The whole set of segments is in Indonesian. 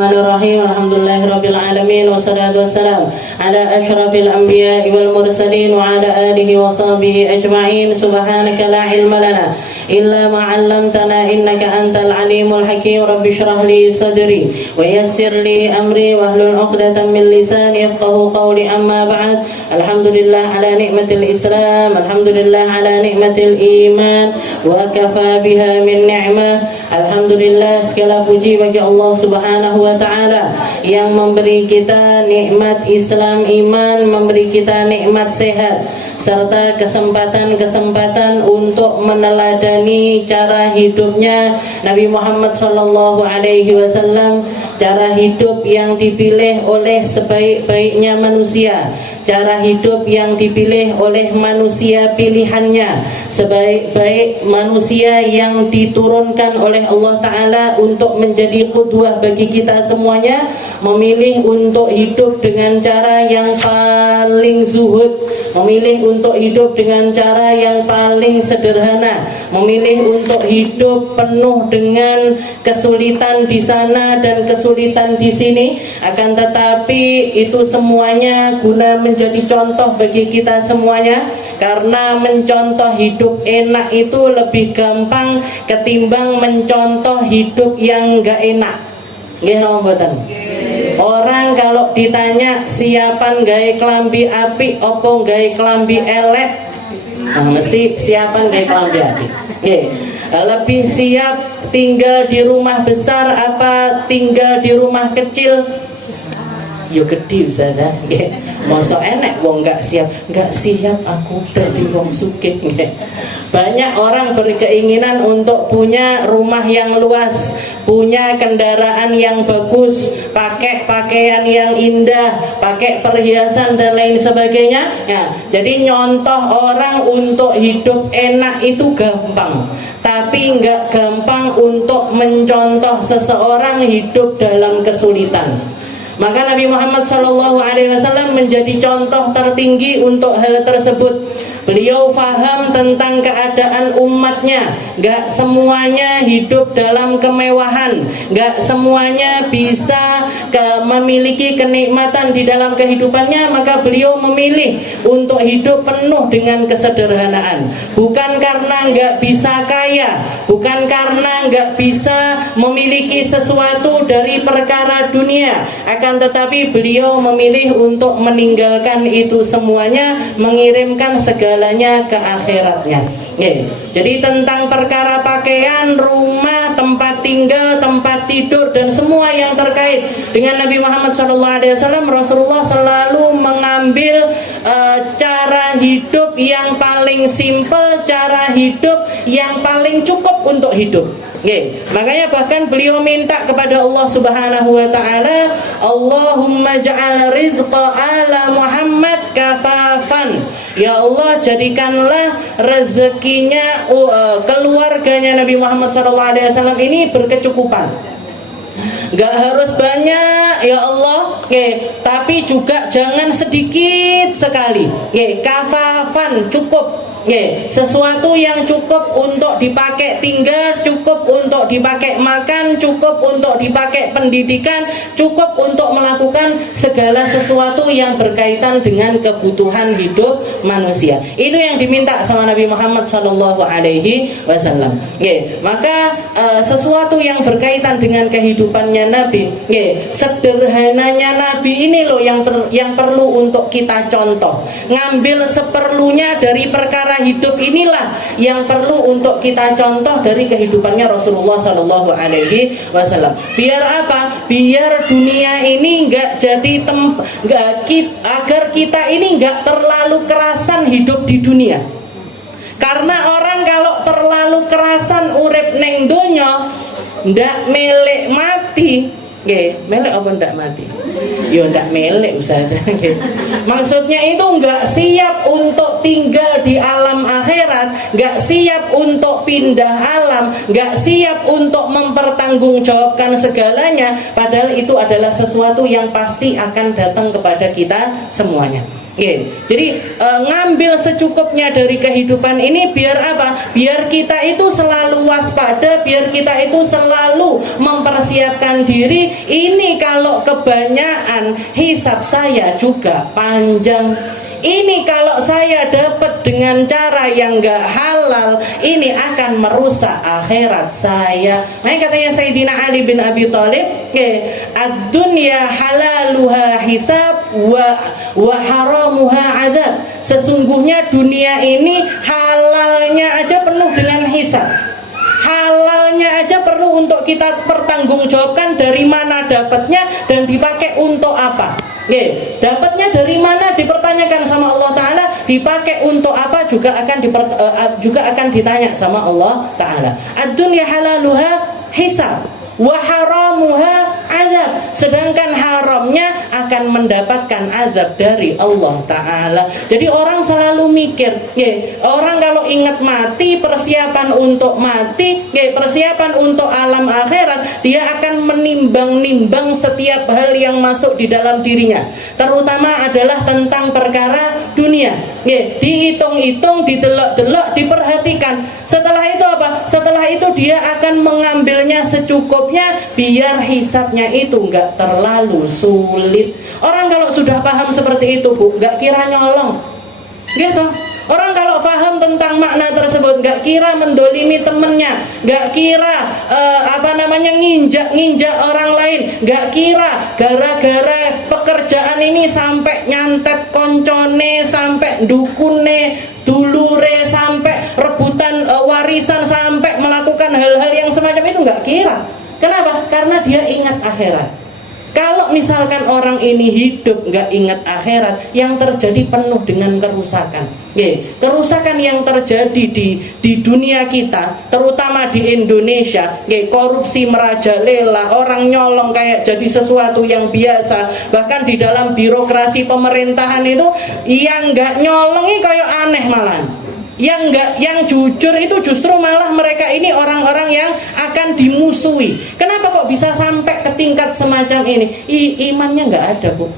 Bismillahirrahmanirrahim. Alhamdulillahirabbil alamin wassalatu wassalamu ala asyrafil anbiya'i wal mursalin wa ala alihi wa sahbihi ajma'in. Subhanaka la ilma lana illa ma 'allamtana innaka antal alimul hakim. Rabbi shrah li sadri wa yassir li amri wahlul 'uqdatam min lisani yafqahu qawli. Amma ba'd. Alhamdulillah ala ni'matil Islam, alhamdulillah ala ni'matil iman, wa kafa biha min ni'mah. Alhamdulillah, segala puji bagi Allah Subhanahu wa ta'ala yang memberi kita nikmat Islam, iman, memberi kita nikmat sehat serta kesempatan-kesempatan untuk meneladani cara hidupnya Nabi Muhammad sallallahu alaihi wasallam, cara hidup yang dipilih oleh sebaik-baiknya manusia, cara hidup yang dipilih oleh manusia pilihannya, sebaik-baik manusia yang diturunkan oleh Allah Ta'ala untuk menjadi qudwah bagi kita semuanya, memilih untuk hidup dengan cara yang paling zuhud, memilih untuk hidup dengan cara yang paling sederhana, memilih untuk hidup penuh dengan kesulitan di sana dan kesulitan di sini, akan tetapi itu semuanya guna menjadi contoh bagi kita semuanya, karena mencontoh hidup enak itu lebih gampang ketimbang mencontoh hidup yang gak enak. Nggih napa mboten? Orang kalau ditanya siapan gawe klambi apik apa gawe klambi elek, mesti siapan gawe klambi apik. Nggih. Lebih siap tinggal di rumah besar apa tinggal di rumah kecil? Yo gede usada. Nggih. Mosok enek wong gak siap aku dadi wong sugih. Nggih. Banyak orang berkeinginan untuk punya rumah yang luas, punya kendaraan yang bagus, pakai pakaian yang indah, pakai perhiasan dan lain sebagainya. Ya, jadi nyontoh orang untuk hidup enak itu gampang, tapi nggak gampang untuk mencontoh seseorang hidup dalam kesulitan. Maka Nabi Muhammad SAW menjadi contoh tertinggi untuk hal tersebut. Beliau faham tentang keadaan umatnya. Gak semuanya hidup dalam kemewahan, gak semuanya bisa memiliki kenikmatan di dalam kehidupannya. Maka beliau memilih untuk hidup penuh dengan kesederhanaan. Bukan karena gak bisa kaya, bukan karena gak bisa memiliki sesuatu dari perkara dunia, akan tetapi beliau memilih untuk meninggalkan itu semuanya, mengirimkan segalanya ke akhiratnya. Jadi tentang perkara pakaian, rumah, tempat tinggal, tempat tidur, dan semua yang terkait dengan Nabi Muhammad SAW, Rasulullah selalu mengambil cara hidup yang paling simpel, cara hidup yang paling cukup untuk hidup. Makanya bahkan beliau minta kepada Allah Subhanahu wa ta'ala, Allahumma ja'al rizqa ala Muhammad kafafan. Ya Allah, jadikanlah rezekinya keluarganya Nabi Muhammad SAW ini berkecukupan. Gak harus banyak ya Allah, tapi juga jangan sedikit sekali. Kafafan, cukup. Sesuatu yang cukup untuk dipakai tinggal, cukup untuk dipakai makan, cukup untuk dipakai pendidikan, cukup untuk melakukan segala sesuatu yang berkaitan dengan kebutuhan hidup manusia. Itu yang diminta sama Nabi Muhammad SAW. Maka sesuatu yang berkaitan dengan kehidupannya Nabi, sederhananya Nabi ini loh yang perlu untuk kita contoh. Ngambil seperlunya dari perkara hidup inilah yang perlu untuk kita contoh dari kehidupannya Rasulullah SAW. Biar apa? Biar dunia ini agar kita ini nggak terlalu kerasan hidup di dunia. Karena orang kalau terlalu kerasan urip neng donya, ndak melek mati. Melek apa ndak mati? Yo ndak melek usada. Maksudnya itu nggak siap untuk tinggal di alam akhirat, nggak siap untuk pindah alam, nggak siap untuk mempertanggungjawabkan segalanya. Padahal itu adalah sesuatu yang pasti akan datang kepada kita semuanya. Jadi ngambil secukupnya dari kehidupan ini biar apa? Biar kita itu selalu waspada, biar kita itu selalu mempersiapkan diri. Ini kalau kebanyakan, hisab saya juga panjang. Ini kalau saya dapat dengan cara yang gak halal, ini akan merusak akhirat saya. Makanya katanya Sayyidina Ali bin Abi Thalib, ad-dunya halaluha hisab wa haramuha adab. Sesungguhnya dunia ini halalnya aja penuh dengan hisab. Halalnya aja perlu untuk kita pertanggungjawabkan dari mana dapatnya dan dipakai untuk apa. Dapatnya dari mana dipertanyakan sama Allah Ta'ala, dipakai untuk apa juga akan ditanya sama Allah Ta'ala. Ad-dunya halaluha hisab wa haramuha azab. Sedangkan haramnya akan mendapatkan azab dari Allah Ta'ala. Jadi orang selalu mikir, orang kalau ingat mati, persiapan untuk mati, persiapan untuk alam akhirat, dia akan menimbang-nimbang setiap hal yang masuk di dalam dirinya, terutama adalah tentang perkara dunia. Dihitung-hitung, didelok-delok, diperhatikan. Setelah itu apa? Setelah itu dia akan mengambilnya secukupnya, biar hisabnya itu nggak terlalu sulit. Orang kalau sudah paham seperti itu, Bu, nggak kira nyolong, gitu. Orang kalau paham tentang makna tersebut, nggak kira mendolimi temennya, nggak kira nginjak orang lain, nggak kira gara-gara pekerjaan ini sampai nyantet koncone, sampai dukune, dulure, sampai rebutan warisan, sampai melakukan hal-hal yang semacam itu, nggak kira. Kenapa? Karena dia ingat akhirat. Kalau misalkan orang ini hidup nggak ingat akhirat, yang terjadi penuh dengan kerusakan. Kerusakan yang terjadi di dunia kita, terutama di Indonesia, korupsi merajalela, orang nyolong kayak jadi sesuatu yang biasa. Bahkan di dalam birokrasi pemerintahan itu, yang nggak nyolongi kayak aneh malah. Yang jujur itu justru malah mereka ini orang-orang yang akan dimusuhi. Kenapa kok bisa sampai ke tingkat semacam ini? Imannya nggak ada, Bu.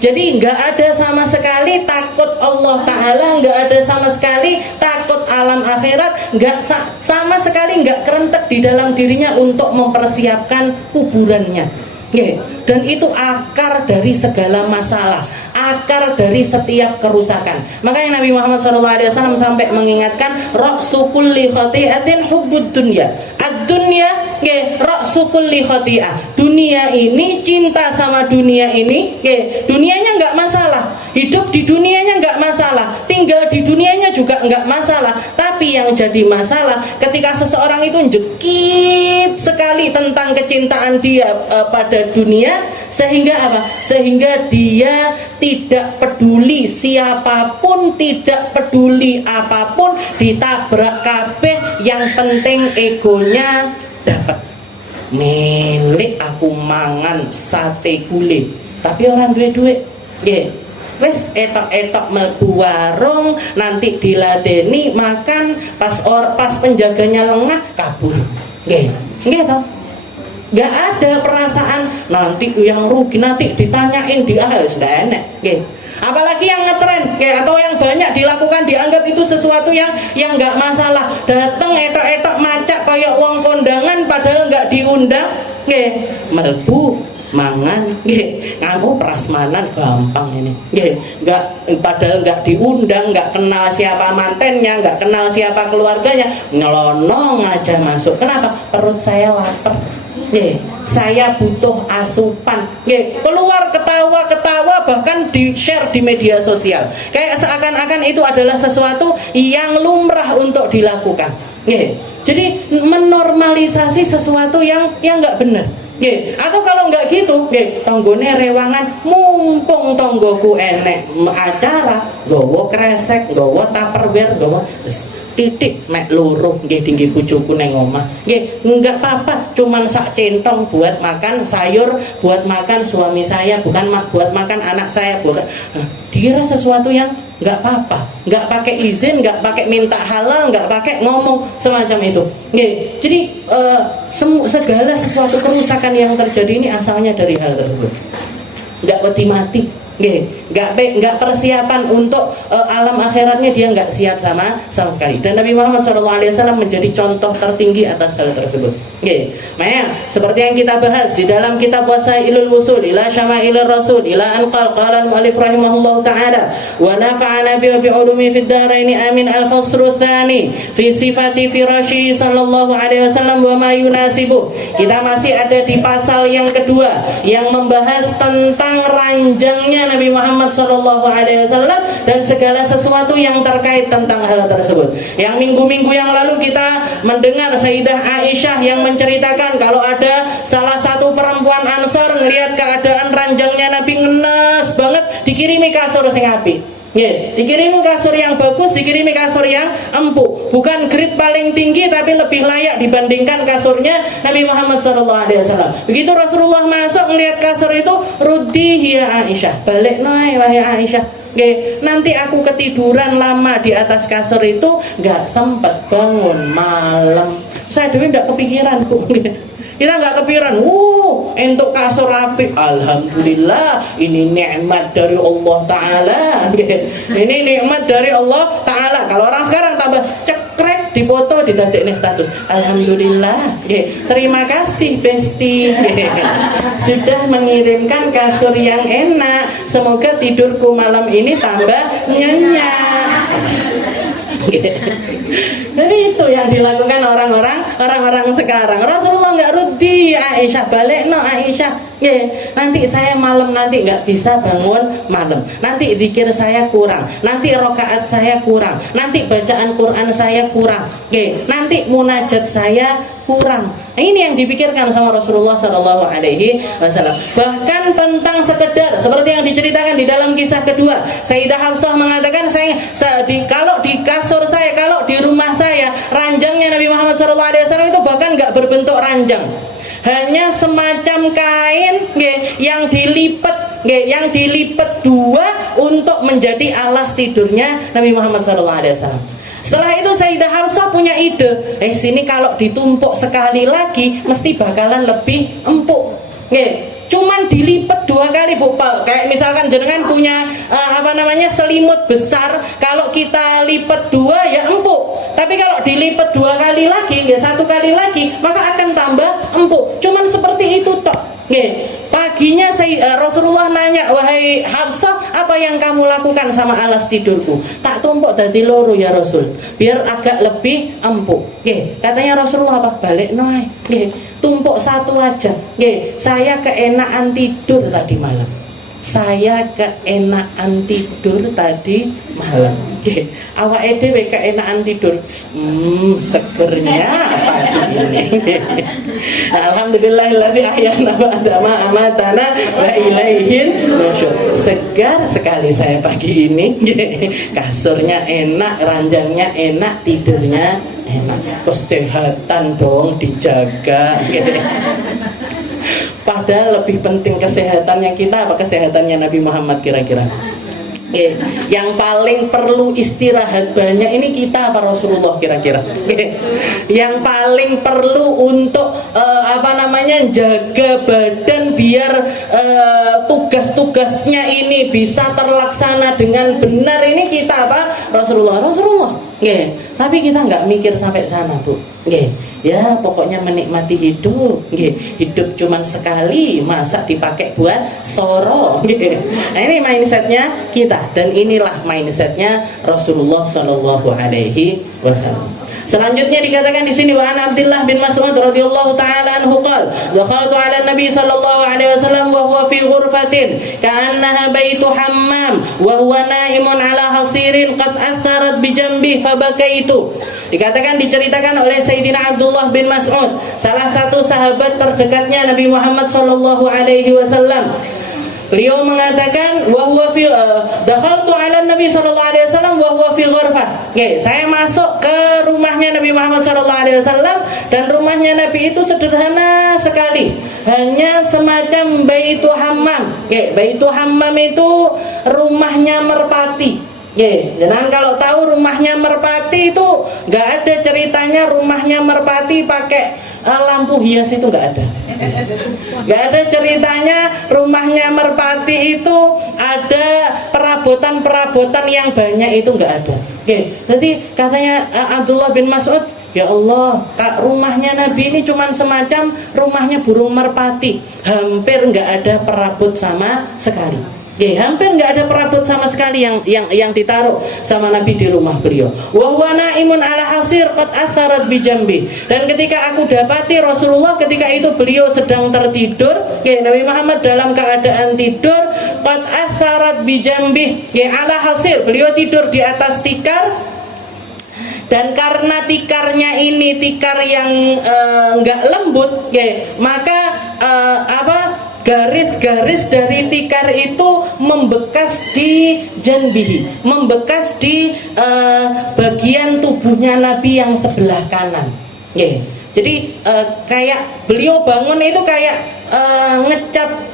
Jadi nggak ada sama sekali takut Allah Ta'ala, nggak ada sama sekali takut alam akhirat, nggak sama sekali nggak kerentek di dalam dirinya untuk mempersiapkan kuburannya. Dan itu akar dari segala masalah, akar dari setiap kerusakan. Makanya Nabi Muhammad SAW sampai mengingatkan, ra'su kulli khati'atin hubbud dunya. Ad-dunya ra'su kulli khati'ah. Dunia ini, cinta sama dunia ini, dunianya nggak masalah, hidup di dunianya nggak masalah, tinggal di dunianya juga nggak masalah. Tapi yang jadi masalah ketika seseorang itu jekit sekali tentang kecintaan dia pada dunia, sehingga apa? Sehingga dia tidak peduli siapapun, tidak peduli apapun, ditabrak kabeh, yang penting egonya dapat. Milik aku mangan sate kulit, tapi orang duwe-duwe. Wes etok-etok mlebu warung, nanti diladeni makan, pas penjaganya lengah kabur. Nggih toh? Nggak ada perasaan nanti yang rugi, nanti ditanyain di akhir, sudah enak. Apalagi yang ngetren atau yang banyak dilakukan, dianggap itu sesuatu yang nggak masalah. Datang etok-etok macak kayak wong kondangan padahal nggak diundang, mlebu mangan, ngaku prasmanan gampang ini, padahal nggak diundang, nggak kenal siapa mantennya, nggak kenal siapa keluarganya, nyelonong aja masuk. Kenapa? Perut saya lapar, saya butuh asupan, keluar ketawa-ketawa, bahkan di share di media sosial, kayak seakan-akan itu adalah sesuatu yang lumrah untuk dilakukan. Jadi menormalisasi sesuatu yang nggak benar. Atau kalau nggak gitu, tonggone rewangan, mumpung tonggoku enek acara, gowo kresek, gowo tupperware, gowo titik mek loro nggih tinggi bojoku neng omah. Enggak apa-apa, cuman sak centong buat makan sayur, buat makan suami saya, bukan buat makan anak saya, bukan. Dikira sesuatu yang nggak apa-apa, nggak pakai izin, nggak pakai minta halal, nggak pakai ngomong semacam itu. Jadi segala sesuatu kerusakan yang terjadi ini asalnya dari hal tersebut. Nggak wedi mati, Nggak persiapan untuk alam akhiratnya, dia nggak siap sama sekali. Dan Nabi Muhammad SAW menjadi contoh tertinggi atas hal tersebut. Makanya seperti yang kita bahas di dalam kitab Wasailul Wusul ila Syama'ilur Rasul ila anqal qala al-mu'allif rahimahullahu ta'ala wa nafa'ana bi ulumi fid dharaini amin al-faslu tsani fi sifati firashi sallallahu alaihi wasallam wa ma yunasibu. Kita masih ada di pasal yang kedua yang membahas tentang ranjangnya Nabi Muhammad SAW dan segala sesuatu yang terkait tentang hal tersebut. Yang minggu-minggu yang lalu kita mendengar Sayyidah Aisyah yang menceritakan kalau ada salah satu perempuan Ansor ngelihat keadaan ranjangnya Nabi ngenes banget, dikirimi kasur sing apik. Dikirimi kasur yang bagus, dikirimi kasur yang empuk, bukan grade paling tinggi tapi lebih layak dibandingkan kasurnya Nabi Muhammad SAW. Begitu Rasulullah masuk melihat kasur itu, ruddi ya Aisyah, balik naik wahai Aisyah. Nanti aku ketiduran lama di atas kasur itu, nggak sempat bangun malam. Saya dulu nggak kepikiran kok. Kita nggak kepikiran, untuk kasur rapi, alhamdulillah, ini nikmat dari Allah Ta'ala. Ini nikmat dari Allah Ta'ala. Kalau orang sekarang tambah cekrek, dipoto, ditatik status, alhamdulillah. Terima kasih Besti, sudah mengirimkan kasur yang enak. Semoga tidurku malam ini tambah nyenyak. Jadi itu yang dilakukan orang-orang sekarang. Rasulullah nggak rudi Aisyah, balik no Aisyah. Nanti saya malam nanti nggak bisa bangun malam. Nanti zikir saya kurang, nanti rakaat saya kurang, nanti bacaan Quran saya kurang. Nanti munajat saya kurang. Ini yang dipikirkan sama Rasulullah SAW. Bahkan tentang sekedar seperti yang diceritakan di dalam kisah kedua, Sayyidah Hafsah mengatakan, kalau di kasur saya, kalau di rumah saya, ranjangnya Nabi Muhammad SAW itu bahkan nggak berbentuk ranjang, hanya semacam kain yang dilipat dua untuk menjadi alas tidurnya Nabi Muhammad SAW. Setelah itu Sayyidah Hafsah punya ide, sini kalau ditumpuk sekali lagi mesti bakalan lebih empuk. Cuman dilipat dua kali, Bu. Kayak misalkan jenengan punya selimut besar, kalau kita lipat dua ya empuk. Tapi kalau dilipat dua kali lagi, satu kali lagi, maka akan tambah empuk. Cuman seperti itu tok. Paginya Rasulullah nanya, wahai Hafsah, apa yang kamu lakukan sama alas tidurku? Tak tumpuk dadi loro ya Rasul, biar agak lebih empuk. Katanya Rasulullah apa? Balik noy. Tumpuk satu aja. Saya keenaan tidur tadi malam. Saya keenaan tidur tadi malam. Awake dhewe keenaan tidur. Segernya pagi ini. Alhamdulillahilladzi ahyana ba'da ma amatana wa ilaihin nusyur. Segar sekali saya pagi ini. Kasurnya enak, ranjangnya enak, tidurnya enak. Kesehatan dong dijaga. Padahal lebih penting kesehatannya kita apa kesehatannya Nabi Muhammad kira-kira? Yang paling perlu istirahat banyak ini kita apa Rasulullah kira-kira? Yang paling perlu untuk jaga badan biar tugas-tugasnya ini bisa terlaksana dengan benar ini kita apa? Rasulullah. Tapi kita nggak mikir sampai sana, Bu. Ya pokoknya menikmati hidup. Hidup cuman sekali, masa dipakai buat soro. Nah ini mindsetnya kita, dan inilah mindsetnya Rasulullah SAW. Selanjutnya dikatakan di sini, wa an Abdullah bin Mas'ud radhiyallahu taala anhu qala dakhaltu ala Nabi sallallahu alaihi wasallam wa huwa fi ghurfatin ka'annaha baitu hammam wa huwa naimun ala hasirin qad atharat bi jambi fabakaitu. Dikatakan, diceritakan oleh Sayyidina Abdullah bin Mas'ud, salah satu sahabat terdekatnya Nabi Muhammad sallallahu alaihi wasallam. Beliau mengatakan, wa huwa fi dakhaltu ala Nabi sallallahu alaihi wasallam wa huwa fi ghurfah. Saya masuk ke rumahnya Nabi Muhammad sallallahu alaihi wasallam, dan rumahnya Nabi itu sederhana sekali, hanya semacam baitu hammam. Baitu hammam itu rumahnya merpati. Jangan kalau tahu rumahnya merpati itu nggak ada ceritanya rumahnya merpati pakai lampu hias itu nggak ada. Nggak ada ceritanya rumahnya merpati itu ada perabotan-perabotan yang banyak, itu nggak ada. Oke, jadi katanya Abdullah bin Mas'ud, ya Allah, rumahnya Nabi ini cuman semacam rumahnya burung merpati, hampir nggak ada perabot sama sekali. Hampir nggak ada perabot sama sekali yang ditaruh sama Nabi di rumah beliau. Wa huwa naimun ala hasir qad atharat bi jambi. Dan ketika aku dapati Rasulullah ketika itu beliau sedang tertidur, Nabi Muhammad dalam keadaan tidur, qad atharat bi jambi, ala hasir, beliau tidur di atas tikar. Dan karena tikarnya ini tikar yang nggak lembut, maka garis-garis dari tikar itu membekas di janbihi, membekas di bagian tubuhnya Nabi yang sebelah kanan. Jadi kayak beliau bangun itu kayak ngecat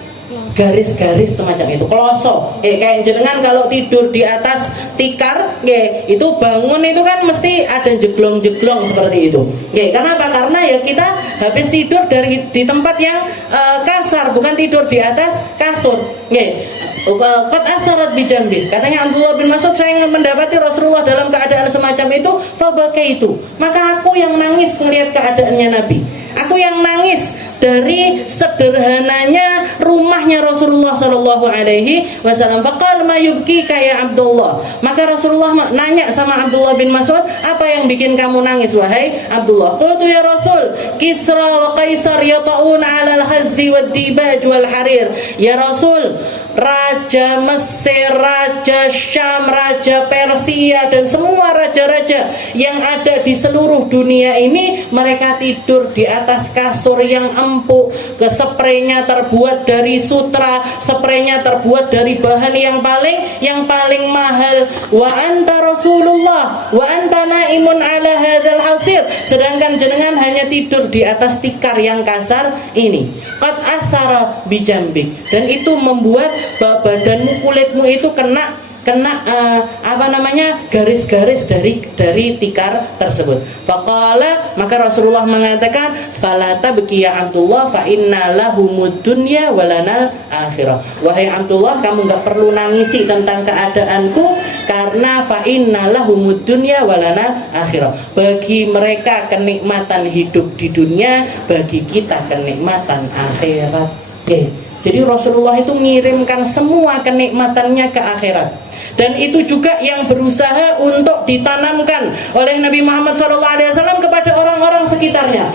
garis-garis semacam itu, kloso. Kayak jenengan kalau tidur di atas tikar, itu bangun itu kan mesti ada jeglong-jeglong seperti itu. Kenapa? Karena ya kita habis tidur di tempat yang kasar, bukan tidur di atas kasur. Qad atharat bi jambi. Katanya Abdullah bin Mas'ud, saya mendapati Rasulullah dalam keadaan semacam itu, fabakaitu. Maka aku yang nangis melihat keadaannya Nabi. Aku yang nangis dari sederhananya rumahnya Rasulullah sallallahu alaihi wasallam. Faqal ma yubkika ya Abdullah. Maka Rasulullah nanya sama Abdullah bin Mas'ud, apa yang bikin kamu nangis wahai Abdullah? Qultu ya Rasul, Kisra wa Qaisar yata'un 'ala al-khazzi wad-dibaj wal harir. Ya Rasul, Raja Mesir, Raja Syam, Raja Persia, dan semua raja-raja yang ada di seluruh dunia ini, mereka tidur di atas kasur yang empuk, spraynya terbuat dari sutra, spraynya terbuat dari bahan yang paling mahal. Wa anta Rasulullah wa anta naimun ala hadzal hasir, sedangkan jenengan hanya tidur di atas tikar yang kasar ini. Qad athara bi jambik, dan itu membuat badanmu, kulitmu itu kena garis-garis dari tikar tersebut. Faqala, maka Rasulullah mengatakan, fala tabki ya Abdullah fa inna lahumud dunya walanal akhirah. Wahai Abdullah, kamu enggak perlu nangisi tentang keadaanku, karena fa inna lahumud dunya walanal akhirah. Bagi mereka kenikmatan hidup di dunia, bagi kita kenikmatan akhirat. Jadi Rasulullah itu mengirimkan semua kenikmatannya ke akhirat. Dan itu juga yang berusaha untuk ditanamkan oleh Nabi Muhammad SAW kepada orang-orang sekitarnya,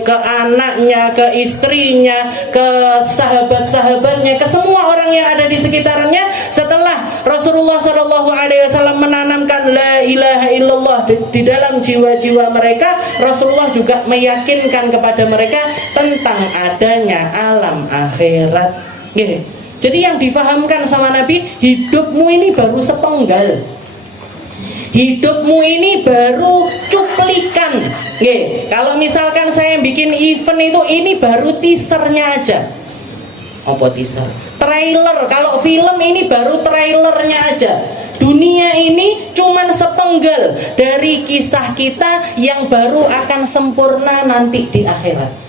ke anaknya, ke istrinya, ke sahabat-sahabatnya, ke semua orang yang ada di sekitarnya. Setelah Rasulullah SAW menanamkan la ilaha illallah di dalam jiwa-jiwa mereka, Rasulullah juga meyakinkan kepada mereka tentang adanya alam akhirat. Jadi yang difahamkan sama Nabi, hidupmu ini baru sepenggal, hidupmu ini baru cuplikan. Kalau misalkan saya bikin event itu, ini baru teasernya aja. Apa teaser? Trailer. Kalau film ini baru trailernya aja. Dunia ini cuman sepenggal dari kisah kita yang baru akan sempurna nanti di akhirat.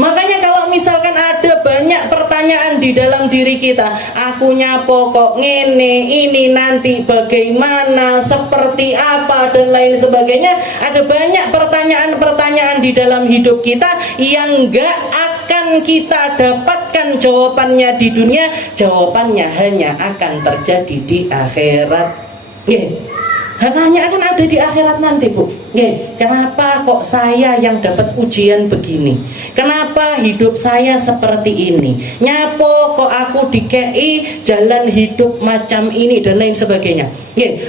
Makanya kalau misalkan ada banyak pertanyaan di dalam diri kita, aku nyapo kok ngene, ini nanti bagaimana, seperti apa, dan lain sebagainya. Ada banyak pertanyaan-pertanyaan di dalam hidup kita yang gak akan kita dapatkan jawabannya di dunia. Jawabannya hanya akan terjadi di akhirat. Hanya akan ada di akhirat nanti, Bu. Kenapa kok saya yang dapat ujian begini? Kenapa hidup saya seperti ini? Nyapo kok aku dikei jalan hidup macam ini, dan lain sebagainya.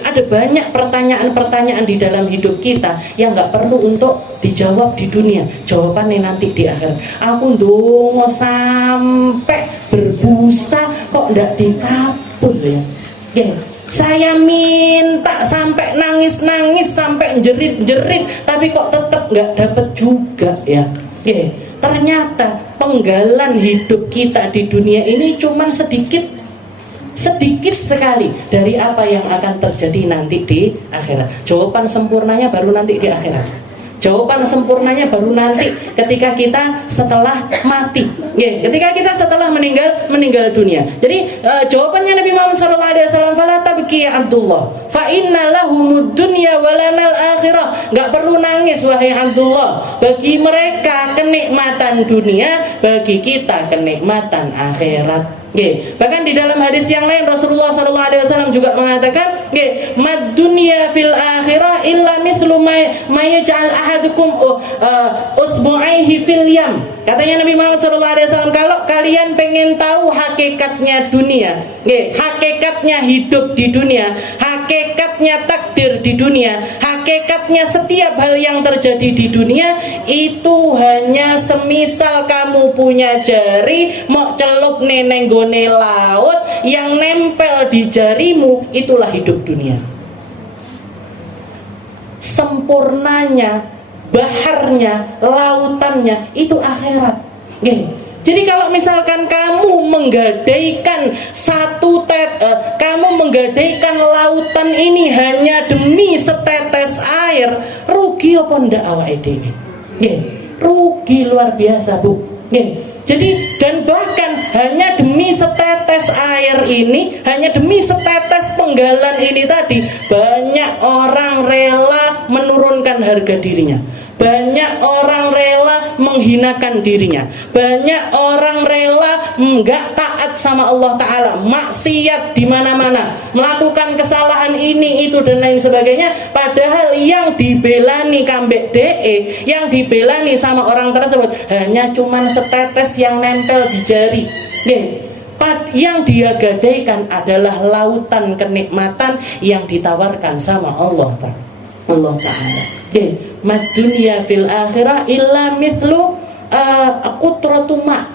Ada banyak pertanyaan-pertanyaan di dalam hidup kita yang gak perlu untuk dijawab di dunia. Jawabannya nanti di akhirat. Aku ndonga sampai berbusa kok ndak dikabul ya. Saya minta sampai nangis-nangis, sampai jerit-jerit, tapi kok tetap nggak dapat juga ya. Ternyata penggalan hidup kita di dunia ini cuman sedikit sekali dari apa yang akan terjadi nanti di akhirat. Jawaban sempurnanya baru nanti di akhirat. Jawaban sempurnanya baru nanti ketika kita setelah mati. Ketika kita setelah meninggal dunia. Jadi jawabannya Nabi Muhammad SAW, fala tabki ya Abdullah, fa inna lahumud dunya walanal akhirah. Enggak perlu nangis wahai Abdullah. Bagi mereka kenikmatan dunia, bagi kita kenikmatan akhirat. Bahkan di dalam hadis yang lain Rasulullah SAW juga mengatakan, mad dunya fil akhirah illa mithlu ma yaj'al ahadukum usbu'aihi fil yam. Katanya Nabi Muhammad SAW, kalau kalian pengen tahu hakikatnya dunia, hakikatnya hidup di dunia, hakikatnya takdir di dunia, hakikatnya setiap hal yang terjadi di dunia, itu hanya semisal kamu punya jari mau celup neneng gone laut, yang nempel di jarimu itulah hidup dunia. Sempurnanya, baharnya, lautannya itu akhirat. Jadi kalau misalkan kamu menggadaikan kamu menggadaikan lautan ini hanya demi setetes air, rugi apa ndak awake dhewe? Rugi luar biasa, Bu. Jadi dan bahkan hanya demi setetes air ini, hanya demi setetes penggalan ini tadi, banyak orang rela menurunkan harga dirinya. Banyak orang rela menghinakan dirinya. Banyak orang rela enggak taat sama Allah Ta'ala, maksiat di mana-mana, melakukan kesalahan ini, itu dan lain sebagainya. Padahal yang dibelani kambek DE, yang dibelani sama orang tersebut hanya cuman setetes yang nempel di jari. Yang dia gadaikan adalah lautan kenikmatan yang ditawarkan sama Allah Ta'ala. Mad dunya fil akhirah illa mithlu qutratu ma.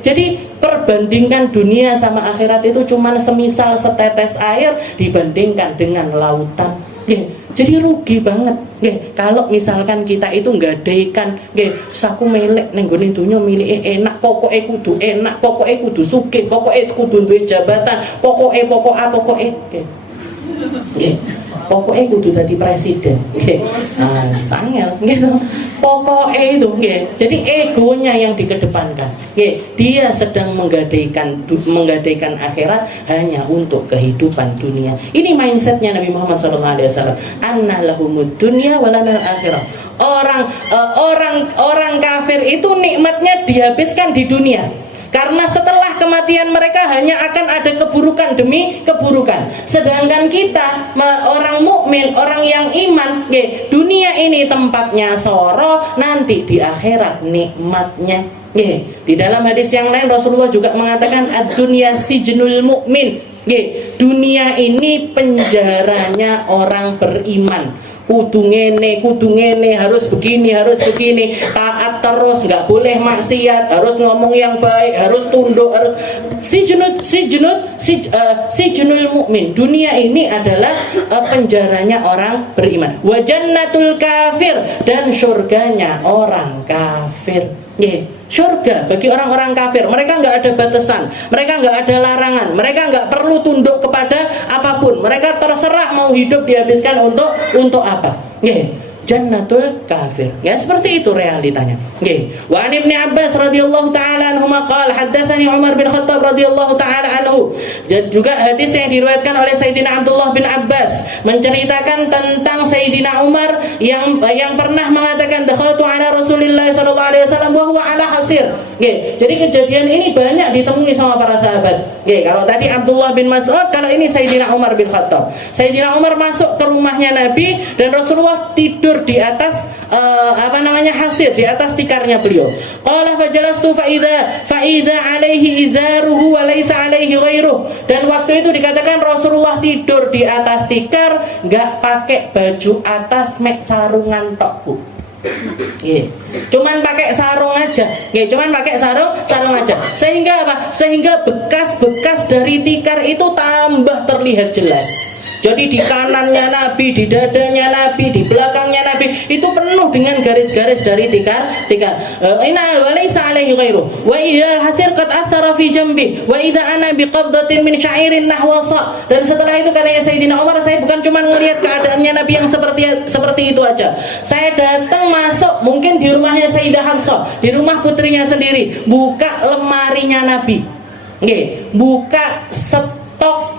Jadi perbandingan dunia sama akhirat itu cuma semisal setetes air dibandingkan dengan lautan. Jadi rugi banget. Kalau misalkan kita itu nggadaikan, saku melek ning gone donya milike enak, pokoke kudu enak, pokoke kudu sugih, pokoke kudu duwe jabatan, pokoke pokoknya kudu dadi presiden. Sangel gitu. Pokoknya itu, jadi egonya yang dikedepankan. Dia sedang menggadaikan akhirat hanya untuk kehidupan dunia. Ini mindsetnya Nabi Muhammad SAW. Anna lahumud dunya walanal akhirah. Orang kafir itu nikmatnya dihabiskan di dunia. Karena setelah kematian mereka hanya akan ada keburukan demi keburukan. Sedangkan kita orang mukmin, orang yang iman, dunia ini tempatnya soro, nanti di akhirat nikmatnya. Di dalam hadis yang lain Rasulullah juga mengatakan ad-dunya sijnul mukmin. Dunia ini penjaranya orang beriman. Kudu ngene, harus begini, taat terus, nggak boleh maksiat, harus ngomong yang baik, harus tunduk, harus sijnul mukmin. Dunia ini adalah penjaranya orang beriman. Wa jannatul kafir, dan surganya orang kafir. Surga bagi orang-orang kafir, mereka nggak ada batasan, mereka nggak ada larangan, mereka nggak perlu tunduk kepada apapun, mereka terserah mau hidup dihabiskan untuk apa. Jannatul kafir. Seperti itu realitanya. Wa an Ibnu Abbas radhiyallahu taala anhuma qala haddatsani Umar bin Khattab radhiyallahu taala anhu. Juga hadis yang diriwayatkan oleh Sayyidina Abdullah bin Abbas menceritakan tentang Sayyidina Umar yang pernah mengatakan dakhaltu ala Rasulillah sallallahu alaihi wasallam wa huwa ala hasir. Jadi kejadian ini banyak ditemui sama para sahabat. Kalau tadi Abdullah bin Mas'ud, kalau ini Sayyidina Umar bin Khattab. Sayyidina Umar masuk ke rumahnya Nabi dan Rasulullah tidur di atas hasir, di atas tikarnya beliau. Qala fajalastu fa idza alaihi izaruhu wa laisa alaihi ghairuh. Dan waktu itu dikatakan Rasulullah tidur di atas tikar, enggak pakai baju atas, mek sarungan tok, Bu. Cuman pakai sarung aja. Cuman pakai sarung aja. Sehingga apa? Sehingga bekas-bekas dari tikar itu tambah terlihat jelas. Jadi di kanannya Nabi, di dadanya Nabi, di belakangnya Nabi itu penuh dengan garis-garis dari tikar. Inna walaysa alaihi ghairu. Wa idza hasir qad athara fi jambi wa idza ana biqabdatin min sya'irin nahwasa. Dan setelah itu katanya Sayyidina Umar, saya bukan cuma ngelihat keadaannya Nabi yang seperti itu aja. Saya datang masuk mungkin di rumahnya Sayyidah Hafsah, di rumah putrinya sendiri, buka lemarinya Nabi. Nggih, buka stok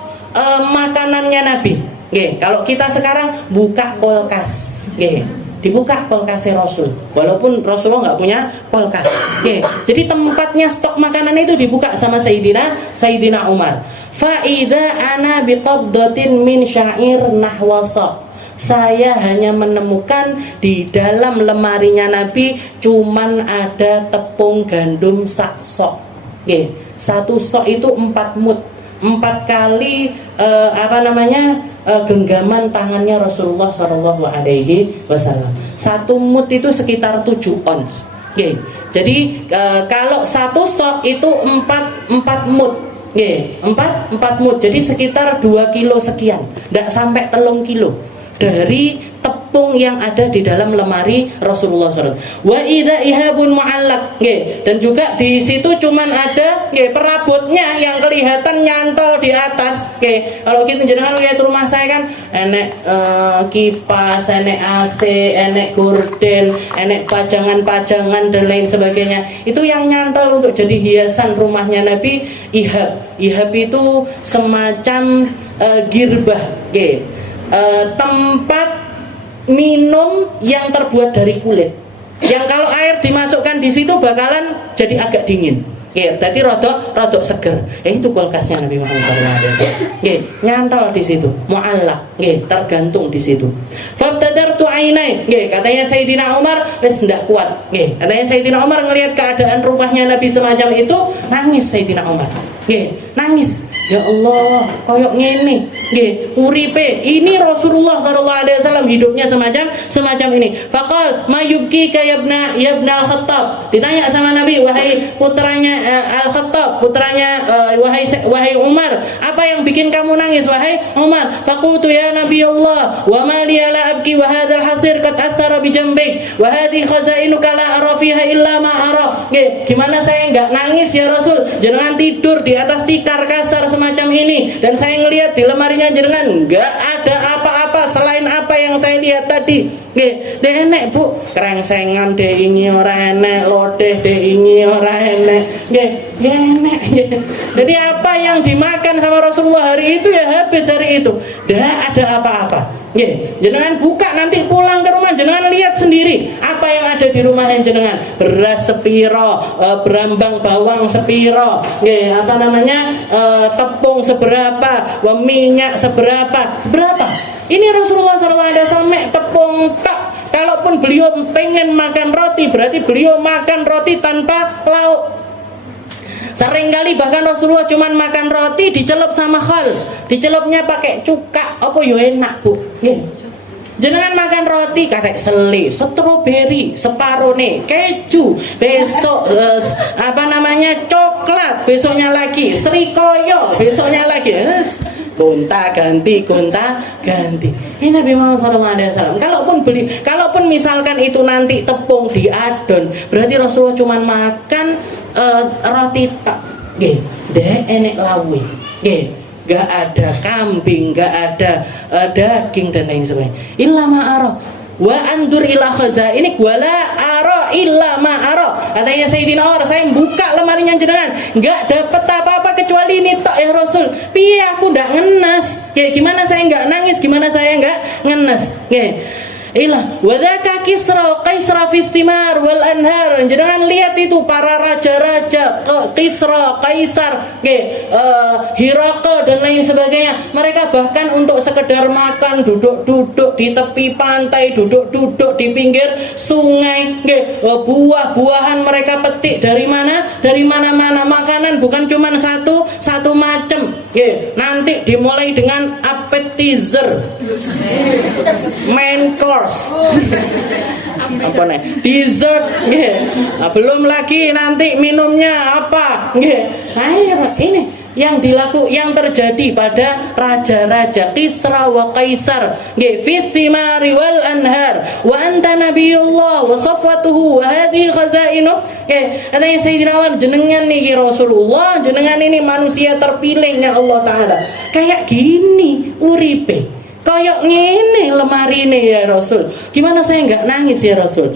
makanannya Nabi. Nggih, kalau kita sekarang buka kulkas. Nggih, dibuka kulkasnya Rasul. Walaupun Rasulullah nggak punya kulkas. Nggih, jadi tempatnya stok makanan itu dibuka sama Sayyidina Umar. Fa idza ana biqabdatin min sya'ir nahwasa. Saya hanya menemukan di dalam lemarinya Nabi cuman ada tepung gandum sak sok. Nggih. Satu sok itu 4 mud, 4 kali genggaman tangannya Rasulullah Shallallahu Alaihi Wasallam. Satu mud itu sekitar 7 ons. Okay. Jadi kalau satu sok itu 4 mud. Okay. 4 mud. Jadi sekitar 2 kilo sekian. Tidak sampai 3 kilo dari tepung yang ada di dalam lemari Rasulullah SAW. Wa idza ihabun mu'allaq, dan juga di situ cuman ada perabotnya yang kelihatan nyantol di atas. Kalau kita jenengan lihat rumah saya kan enek kipas, enek AC, enek gorden, enek pajangan-pajangan dan lain sebagainya. Itu yang nyantol untuk jadi hiasan rumahnya Nabi. Ihab itu semacam girbah, tempat minum yang terbuat dari kulit, yang kalau air dimasukkan di situ bakalan jadi agak dingin. Jadi rodok seger. Itu kulkasnya Nabi Muhammad SAW. Nyantol di situ, mu'allaq, tergantung di situ. Fabtadartu ainai, katanya Sayyidina Umar, wis ndak kuat. Katanya Sayyidina Umar ngelihat keadaan rumahnya Nabi semacam itu, nangis Sayyidina Umar. Nangis. Ya Allah, koyok ngene. Uripe ini Rasulullah SAW hidupnya semacam ini. Faqal mayubkika yabna al-Khattab. Ditanya sama Nabi, wahai putranya al-Khattab, putranya wahai Umar, apa yang bikin kamu nangis wahai Umar? Faqultu ya Nabi Allah, wa ma li la abki wa hadzal hasir qad athara bi jambik wa hadhi khazainuka la ara fiha illa ma ara. Gimana saya enggak nangis ya Rasul? Jangan tidur di atas tikar kasar semacam ini, dan saya ngelihat di lemarinya jenengan enggak ada apa-apa selain apa yang saya lihat tadi. Enek Bu, krengsengan de ini ora enek, lodeh de ini ora enek. Enek. Jadi apa yang dimakan sama Rasulullah hari itu ya habis hari itu. Enggak ada apa-apa. Jenengan buka nanti pulang ke rumah jenengan lihat sendiri apa yang ada di rumah jenengan. Beras sepiro, berambang bawang sepiro, tepung seberapa, minyak seberapa, berapa. Ini Rasulullah SAW tepung tak. Kalaupun beliau pengen makan roti, berarti beliau makan roti tanpa lauk. Seringkali bahkan Rasulullah cuman makan roti dicelup sama khal, dicelupnya pakai cuka, apa yo enak Bu. Jenengan makan roti kadek sele, stroberi, separone, keju, besok coklat, besoknya lagi srikoyo, besoknya lagi gonta ganti. Ini Nabi Muhammad SAW. Kalaupun misalkan itu nanti tepung diadon, berarti Rasulullah cuman makan roti tak, enek lawi, gak ada kambing, gak ada daging dan lain sebagainya. Illa ma'ara wa andur ila khazaini wala ara illa ma'ara. Katanya Sayyidina Umar, saya buka lemarinya jenengan, gak dapat apa-apa kecuali ini tok ya Rasul. Piye aku ndak ngenes? Gimana saya nggak nangis? Gimana saya nggak ngenes? Ilah wadaka Kisra Kaisra fi thimar wal anhar. Jangan lihat itu para raja-raja, Kisra, Kaisar, Hirakal dan lain sebagainya. Mereka bahkan untuk sekedar makan duduk-duduk di tepi pantai, duduk-duduk di pinggir sungai. Buah-buahan mereka petik dari mana? Dari mana-mana. Makanan bukan cuma satu macam. Nanti dimulai dengan appetizer, main course, dessert, belum lagi nanti minumnya apa, ini yang terjadi pada raja-raja Kisra wa Kaisar nggih fi thimari wal anhar wa anta nabiyullah wa safwatuhu wa hadhihi khazainu nggih katanya Sayyidina Umar jenengan niki Rasulullah jenengan ini manusia terpilihnya Allah taala kayak gini uripe kayak ngene lemarine ya Rasul gimana saya enggak nangis ya Rasul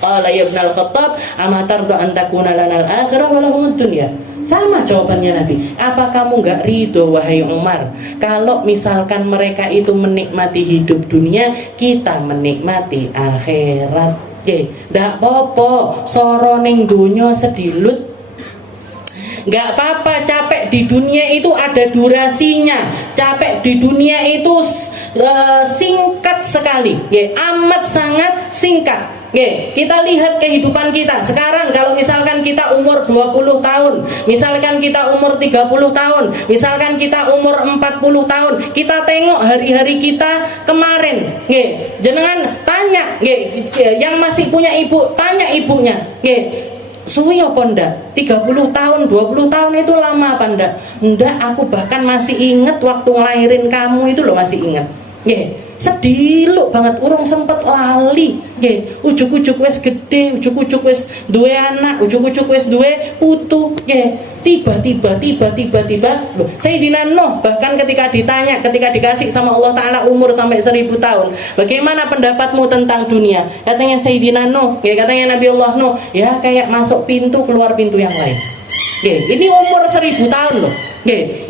qala ya ibn al-Khattab ama tarda an takuna lana al-akhirah wa lahum ad-dunya. Sama jawabannya Nabi. Apa kamu nggak ridho wahai Umar kalau misalkan mereka itu menikmati hidup dunia, kita menikmati akhirat? Ndak apa-apa, soro ning dunya sedilut. Nggak apa-apa, capek di dunia itu ada durasinya. Capek di dunia itu singkat sekali, amat sangat singkat. Kita lihat kehidupan kita sekarang. Kalau misalkan kita umur 20 tahun, misalkan kita umur 30 tahun, misalkan kita umur 40 tahun, kita tengok hari-hari kita kemarin. Jenengan tanya, yang masih punya ibu, tanya ibunya, suwi apa ndak? 30 tahun, 20 tahun itu lama apa ndak? Ndak, aku bahkan masih ingat waktu ngelahirin kamu itu loh, masih ingat. Sediluk banget, urung sempet lali. Ujuk-ujuk wis gede, ujuk-ujuk wis duwe anak, ujuk-ujuk wis duwe putu. Tiba-tiba loh, Sayyidina Nuh bahkan ketika ditanya, ketika dikasih sama Allah Ta'ala umur sampai 1000 tahun, bagaimana pendapatmu tentang dunia? Katanya Sayyidina Nuh, katanya Nabi Allah Nuh, ya kayak masuk pintu keluar pintu yang lain. Ini umur 1000 tahun loh.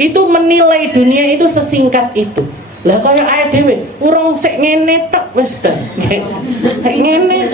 Itu menilai dunia itu sesingkat itu. Lah kaya ae dhewe, urung sik ngene tok wis bar. Ngene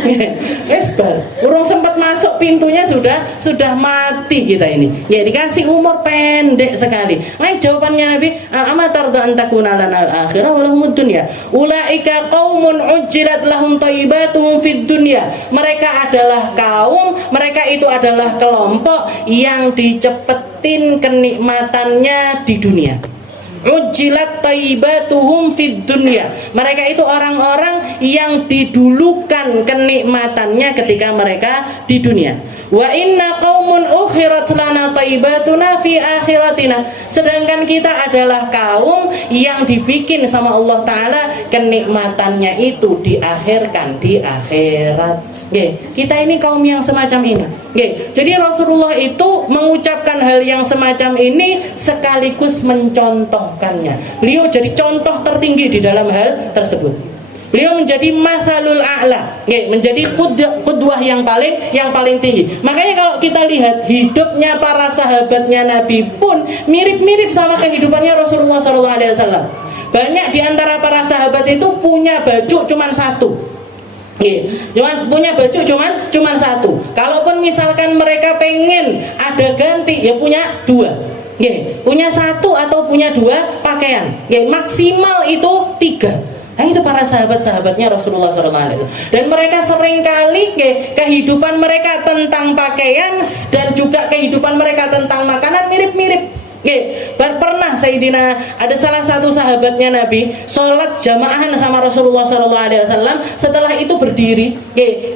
wis bar. Urung sempat masuk pintunya sudah mati kita ini. Dikasih umur pendek sekali. Nah, jawabannya Nabi, amatarda an takuna lana al-akhirah wa lahumud dunya. Ulaika qaumun ujjilat lahum thayyibatuhum fid dunya. Mereka adalah kaum, mereka itu adalah kelompok yang dicepetin kenikmatannya di dunia. Ujilat taibatuhum fid dunya. Mereka itu orang-orang yang didulukan kenikmatannya ketika mereka di dunia. Wa inna qaumun ukhirat lana taibatuna fi akhiratina. Sedangkan kita adalah kaum yang dibikin sama Allah Ta'ala kenikmatannya itu diakhirkan di akhirat. Kita ini kaum yang semacam ini. Jadi Rasulullah itu mengucapkan hal yang semacam ini sekaligus mencontohkannya. Beliau jadi contoh tertinggi di dalam hal tersebut. Beliau menjadi mathalul a'la, menjadi qudwah yang paling tinggi. Makanya kalau kita lihat hidupnya para sahabatnya Nabi pun mirip-mirip sama kehidupannya Rasulullah SAW. Banyak di antara para sahabat itu punya baju cuma satu. Punya baju cuman satu. Kalaupun misalkan mereka pengen ada ganti, ya punya dua. Punya satu atau punya dua pakaian. Maksimal itu 3. Nah, itu para sahabat-sahabatnya Rasulullah SAW. Dan mereka seringkali kehidupan mereka tentang pakaian dan juga kehidupan mereka tentang makanan mirip-mirip. Pernah Sayyidina ada salah satu sahabatnya Nabi sholat jamaahan sama Rasulullah SAW. Setelah itu berdiri.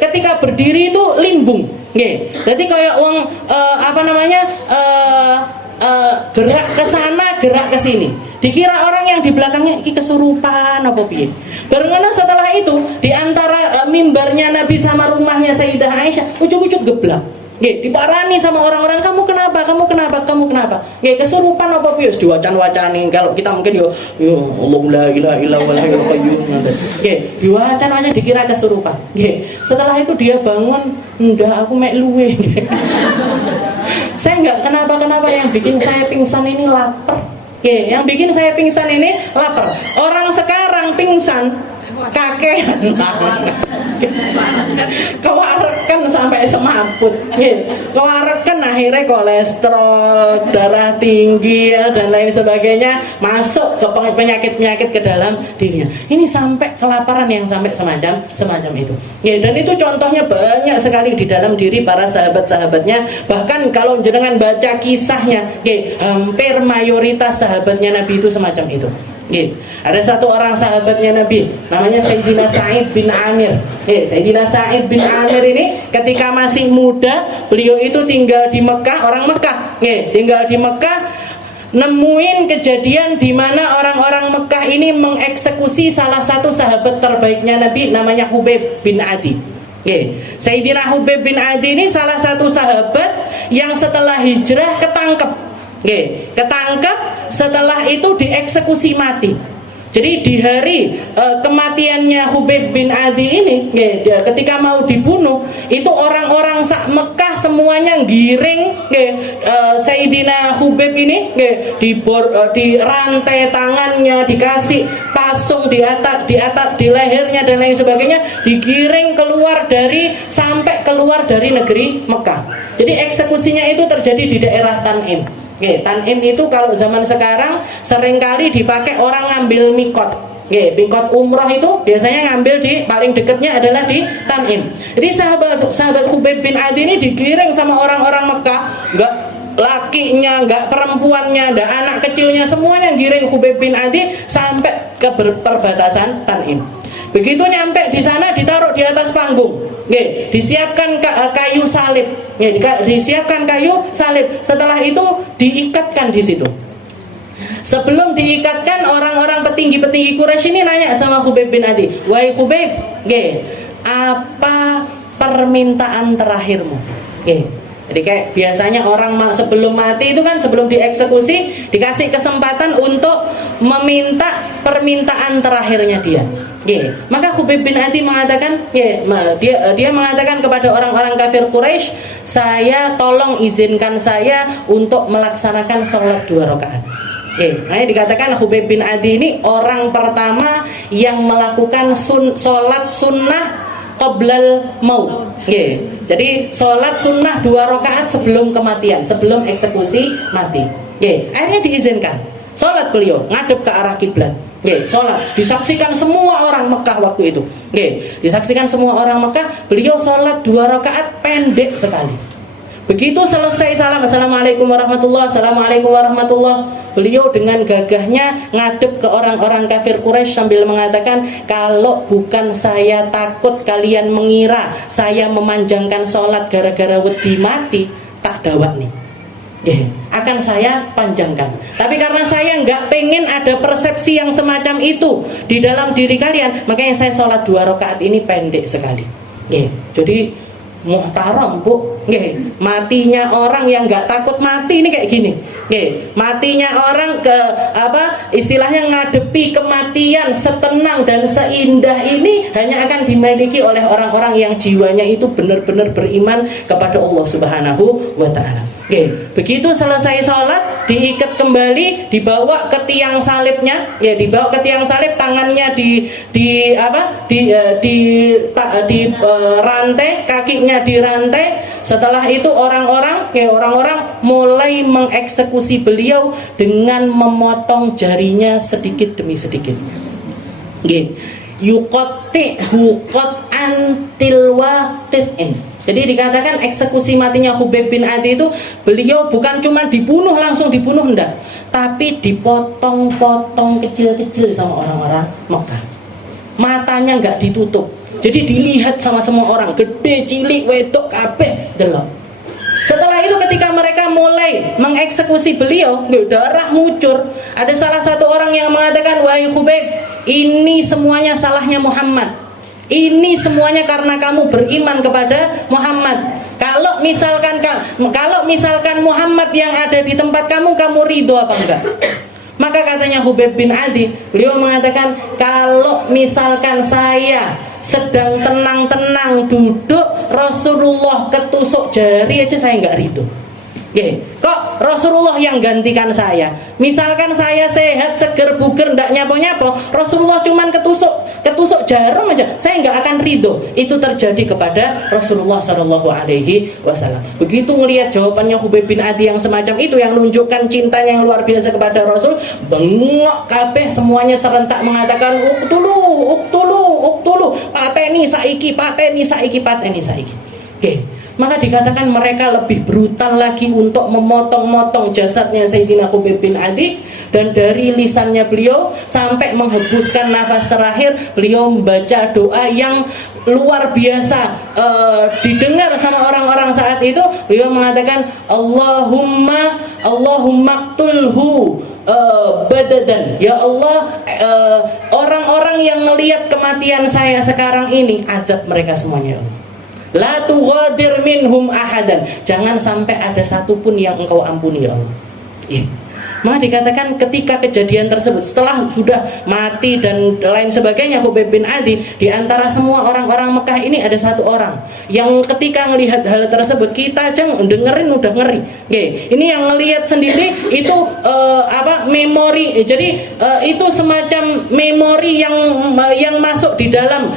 Ketika berdiri itu limbung. Jadi kayak uang gerak ke sana, gerak ke sini. Dikira orang yang di belakangnya iki kesurupan apa piye. Barengan setelah itu di antara mimbarnya Nabi sama rumahnya Sayyidah Aisyah ujuk-ujuk geblak. Diparani sama orang-orang, kamu kenapa? Kesurupan apa piye? Diwacan-wacani. Kalau kita mungkin yo Allah la ilaha illallah wal qayyum. Diwacan aja dikira kesurupan. Setelah itu dia bangun, ndak aku mek luwe. Saya enggak kenapa-kenapa, yang bikin saya pingsan ini lapar. Yang bikin saya pingsan ini lapar. Orang sekarang pingsan kakean, kewarekan sampai semaput, kewarekan akhirnya kolesterol, darah tinggi dan lain sebagainya masuk ke penyakit-penyakit ke dalam dirinya. Ini sampai kelaparan yang sampai semacam itu. Dan itu contohnya banyak sekali di dalam diri para sahabat-sahabatnya. Bahkan kalau jenengan baca kisahnya, hampir mayoritas sahabatnya Nabi itu semacam itu. Ada satu orang sahabatnya Nabi namanya Sayyidina Sa'id bin Amir. Sayyidina Sa'id bin Amir ini ketika masih muda, beliau itu tinggal di Mekah, orang Mekah. Tinggal di Mekah. nemuin kejadian di mana orang-orang Mekah ini mengeksekusi salah satu sahabat terbaiknya Nabi, namanya Hubaib bin Adi. Sayyidina Hubaib bin Adi ini salah satu sahabat yang setelah hijrah ketangkep. Ketangkep, setelah itu dieksekusi mati. Jadi di hari kematiannya Hubaib bin Adi ini, ketika mau dibunuh, itu orang-orang sak Mekah semuanya giring Sayyidina Hubaib ini, dirantai tangannya, dikasih pasung di atas, di lehernya dan lain sebagainya, digiring sampai keluar dari negeri Mekah. Jadi eksekusinya itu terjadi di daerah Tan'im. Tan'im itu kalau zaman sekarang seringkali dipakai orang ngambil mikot. Mikot umroh itu biasanya ngambil di paling dekatnya adalah di Tan'im. Jadi sahabat Hubaib bin Adi ini digiring sama orang-orang Mekah, enggak lakinya, enggak perempuannya, enggak anak kecilnya, semuanya giring Hubaib bin Adi sampai ke perbatasan Tan'im. Begitu nyampe di sana ditaruh di atas panggung. Disiapkan kayu salib. Disiapkan kayu salib. Setelah itu diikatkan di situ. Sebelum diikatkan, orang-orang petinggi-petinggi Quraisy ini nanya sama Hubaib bin Adi, "Wahai Hubaib, apa permintaan terakhirmu?" Jadi kayak biasanya orang sebelum mati itu kan, sebelum dieksekusi dikasih kesempatan untuk meminta permintaan terakhirnya dia. Maka Hubaib bin Adi mengatakan, dia mengatakan kepada orang-orang kafir Quraisy, tolong izinkan saya untuk melaksanakan sholat 2 rakaat. Nah, dikatakan Hubaib bin Adi ini orang pertama yang melakukan sholat sunnah qoblal maut. Jadi sholat sunnah 2 rakaat sebelum kematian, sebelum eksekusi mati. Akhirnya diizinkan sholat beliau ngadep ke arah kiblat. Sholat disaksikan semua orang Mekah waktu itu. Disaksikan semua orang Mekah. Beliau sholat 2 rakaat pendek sekali. Begitu selesai salam, assalamualaikum warahmatullah, assalamualaikum warahmatullah, beliau dengan gagahnya ngadep ke orang-orang kafir Quraisy sambil mengatakan, kalau bukan saya takut kalian mengira saya memanjangkan sholat gara-gara wedi mati, tak dawak nih, akan saya panjangkan. Tapi karena saya nggak pengen ada persepsi yang semacam itu di dalam diri kalian, makanya saya sholat 2 rakaat ini pendek sekali. Jadi muhtaram bu, matinya orang yang nggak takut mati ini kayak gini. Matinya orang istilahnya ngadepi kematian setenang dan seindah ini hanya akan dimiliki oleh orang-orang yang jiwanya itu benar-benar beriman kepada Allah Subhanahu wa Ta'ala. Begitu selesai sholat, diikat kembali, dibawa ke tiang salibnya, dibawa ke tiang salib, tangannya rantai, kakinya dirantai. Setelah itu orang-orang mulai mengeksekusi beliau dengan memotong jarinya sedikit demi sedikit. Yuqatti'hu qat'an tilwa qit'in. Jadi dikatakan eksekusi matinya Hubaib bin Adi itu, beliau bukan cuma dibunuh, langsung dibunuh, enggak, tapi dipotong-potong kecil-kecil sama orang-orang Mekah. Matanya enggak ditutup, jadi dilihat sama semua orang, gede, cilik, wedok, kabeh delok. Setelah itu ketika mereka mulai mengeksekusi beliau, darah ngucur. Ada salah satu orang yang mengatakan, "Wahai Hubaib, ini semuanya salahnya Muhammad. Ini semuanya karena kamu beriman kepada Muhammad. Kalau misalkan Muhammad yang ada di tempat kamu ridho apa enggak?" Maka katanya Hubaib bin Adi, beliau mengatakan, kalau misalkan saya sedang tenang-tenang duduk, Rasulullah ketusuk jari aja saya enggak ridho. Kok Rasulullah yang gantikan saya? Misalkan saya sehat, seger, buger, ndak nyapo-nyapo, Rasulullah cuman ketusuk jarum aja, saya nggak akan ridho. Itu terjadi kepada Rasulullah Shallallahu Alaihi Wasallam. Begitu ngelihat jawabannya Hubaib bin Adi yang semacam itu, yang menunjukkan cinta yang luar biasa kepada Rasul, bengok kabeh semuanya serentak mengatakan, uktulu, pateni saiki. Maka dikatakan mereka lebih brutal lagi untuk memotong-motong jasadnya Sayyidina Khubayb bin Adi, dan dari lisannya beliau sampai menghembuskan nafas terakhir beliau membaca doa yang luar biasa didengar sama orang-orang saat itu. Beliau mengatakan Allahumma qtulhu badadan, ya Allah, orang-orang yang melihat kematian saya sekarang ini, azab mereka semuanya. La tughadir minhum ahadan, jangan sampai ada satupun yang engkau ampuni, ya Allah. Maka dikatakan ketika kejadian tersebut, setelah sudah mati dan lain sebagainya Khubayb bin Adi, di antara semua orang-orang Mekah ini ada satu orang yang ketika melihat hal tersebut, kita aja dengerin udah ngeri. Ini yang ngelihat sendiri itu memori. Jadi itu semacam memori yang masuk di dalam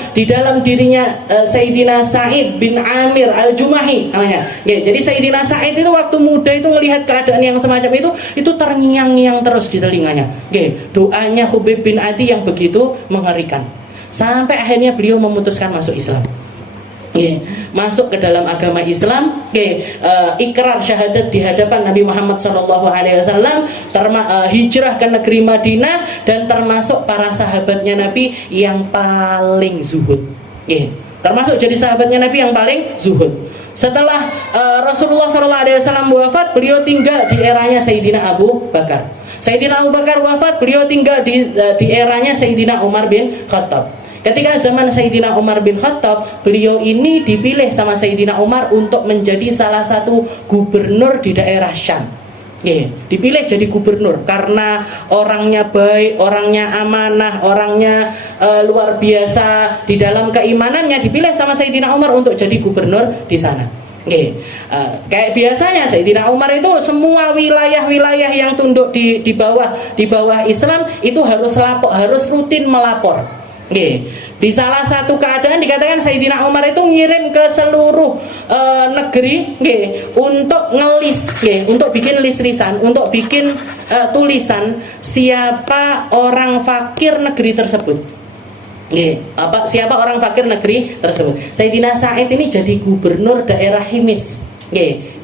dirinya Sayyidina Sa'id bin Amir al-Jumahi namanya. Jadi Sayyidina Sa'id itu waktu muda itu melihat keadaan yang semacam itu terngiang-ngiang terus di telinganya. Doanya Khubayb bin Adi yang begitu mengerikan. Sampai akhirnya beliau memutuskan masuk Islam. Masuk ke dalam agama Islam, ikrar syahadat di hadapan Nabi Muhammad SAW, hijrah ke negeri Madinah, dan termasuk para sahabatnya Nabi yang paling zuhud. Termasuk jadi sahabatnya Nabi yang paling zuhud. Setelah Rasulullah SAW wafat, beliau tinggal di eranya Sayyidina Abu Bakar. Sayyidina Abu Bakar wafat, beliau tinggal di eranya Sayyidina Umar bin Khattab. Ketika zaman Sayyidina Umar bin Khattab, beliau ini dipilih sama Sayyidina Umar untuk menjadi salah satu gubernur di daerah Syam. Dipilih jadi gubernur karena orangnya baik, orangnya amanah, orangnya luar biasa di dalam keimanannya, dipilih sama Sayyidina Umar untuk jadi gubernur di sana. Kayak biasanya Sayyidina Umar itu semua wilayah-wilayah yang tunduk di bawah Islam itu harus rutin melapor. Di salah satu keadaan dikatakan Sayyidina Umar itu ngirim ke seluruh negeri untuk ngelis, untuk bikin list-lisan, untuk bikin tulisan siapa orang fakir negeri tersebut. Siapa orang fakir negeri tersebut. Sayyidina Sa'id ini jadi gubernur daerah Himis.